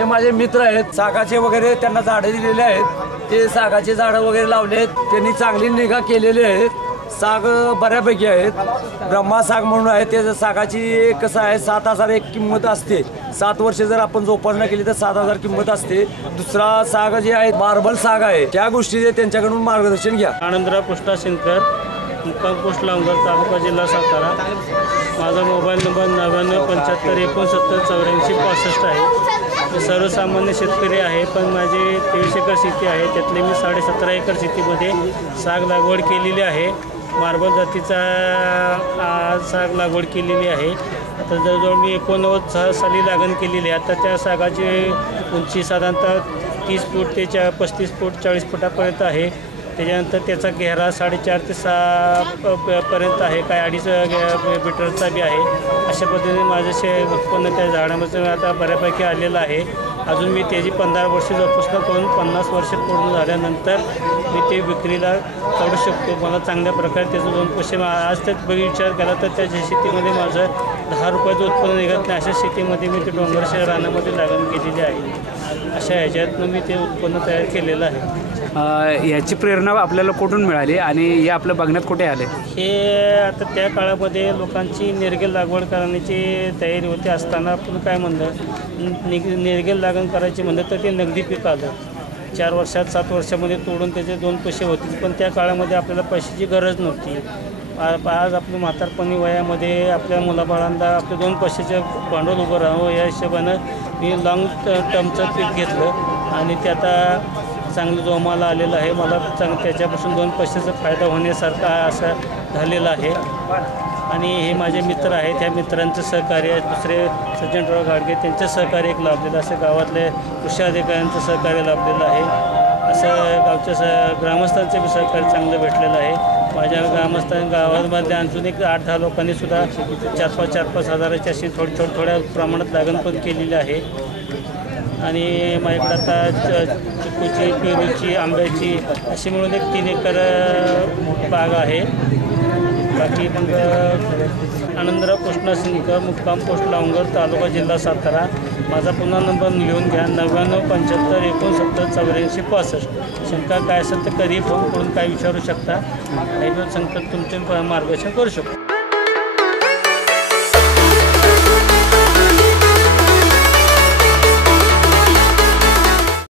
हे माझे मित्र आहेत, सागाचे वगैरे त्यांना झाडं दिलेले आहेत, ते सागाचे झाडं वगैरे लावले आहेत, त्यांनी चांगली निगा केलेली आहेत। साग बऱ्यापैकी आहेत, ब्रह्मा साग म्हणून आहे, ते सागाची कसं आहे 7,000 एक किंमत असते। 7 वर्ष जर आपण जोपासना केली तर 7,000 किंमत असते। दुसरा साग जे आहे मार्बल साग आहे, त्या गोष्टी त्यांच्याकडून मार्गदर्शन घ्या। आनंदराव पुष्टा शंकर, मुक्काम पोस्ट लावंगर, तालुका जिल्हा सातारा। माझा मोबाईल नंबर 9975696484 आहे। मी सर्वसामान्य शेतकरी आहे, पण माझी 23 एकर शेती आहे, त्यातली मी 17.5 एकर शेतीमध्ये साग लागवड केलेली आहे। मार्बल जातीचा साग लागवड केलेली आहे। आता जवळजवळ मी 89 साली लागण केलेली आहे। आता त्या सागाची उंची साधारणतः 30 फूट ते 35 फूट 40 फुटापर्यंत आहे। त्याच्यानंतर त्याचा घेरा 4.5 ते 6 पर्यंत आहे, काय 2.5 मीटरचा बी आहे। अशा पद्धतीने माझं उत्पन्न त्या झाडामध्ये आता बऱ्यापैकी आलेलं आहे। अजून मी त्याची 15 वर्ष जोपासना करून 50 वर्ष पूर्ण झाल्यानंतर मी ते विक्रीला काढू शकतो। मला चांगल्या प्रकारे त्याचं 2 पैसे आज त्यात विचार केला तर त्या शेतीमध्ये माझं 10 रुपयाचं उत्पन्न निघत नाही, अशा शेतीमध्ये मी ते डोंगरशा रानामध्ये लागण केलेली आहे। अशा ह्याच्यातनं मी ते उत्पन्न तयार केलेलं आहे। याची प्रेरणा आपल्याला कुठून मिळाली आणि हे आपलं बघण्यात कुठे आले? हे आता त्या काळामध्ये लोकांची निर्गेल लागवड करण्याची तयारी होती असताना आपण काय म्हणलं निर्गेल लागण करायची म्हणलं तर ते नगदी पीक आलं। 4 वर्षात 7 वर्षामध्ये तोडून त्याचे 2 पैसे होतील, पण त्या काळामध्ये आपल्याला पैशाची गरज नव्हती। आज आपल्या म्हातारपणी वयामध्ये आपल्या मुलाबाळांना आपले 2 पैशाचं भांडवल उभं राहावं या हिशोबानं मी लॉंग टर्मचं पीक घेतलं आणि ते आता चांगलं जोमाला आलेलं आहे। मला त्याच्यापासून 2 पैशाचा फायदा होण्यासारखा असं झालेलं आहे। आणि हे माझे मित्र आहेत, त्या मित्रांचं सहकार्य, दुसरे सज्जनराव गाडगे त्यांचं सहकार्य एक लाभलेलं, असं गावातले कृषी अधिकाऱ्यांचं सहकार्य लाभलेलं आहे। असं गावच्या ग्रामस्थांचं बी सहकार्य चांगलं भेटलेलं आहे। माझ्या गावामध्ये अजून एक 8-10 लोकांनी सुद्धा 4-5 हजाराची अशी थोड्या प्रमाणात लागण पण केलेली आहे। आणि माझ्याकडे आता चिकूची, पेरूची, आंब्याची अशी मिळून एक 3 एकर बाग आहे। बाकी मग आनंदराव कृष्णा सिंकर, मुक्काम पोस्ट लावंगर, तालुका जिल्हा सातारा। माझा पुन्हा नंबर लिहून घ्या 9975696485। शंका काय असेल तर कधी फोन करून काय विचारू शकता, काही संकट तुमचे मार्गदर्शन करू शकतो।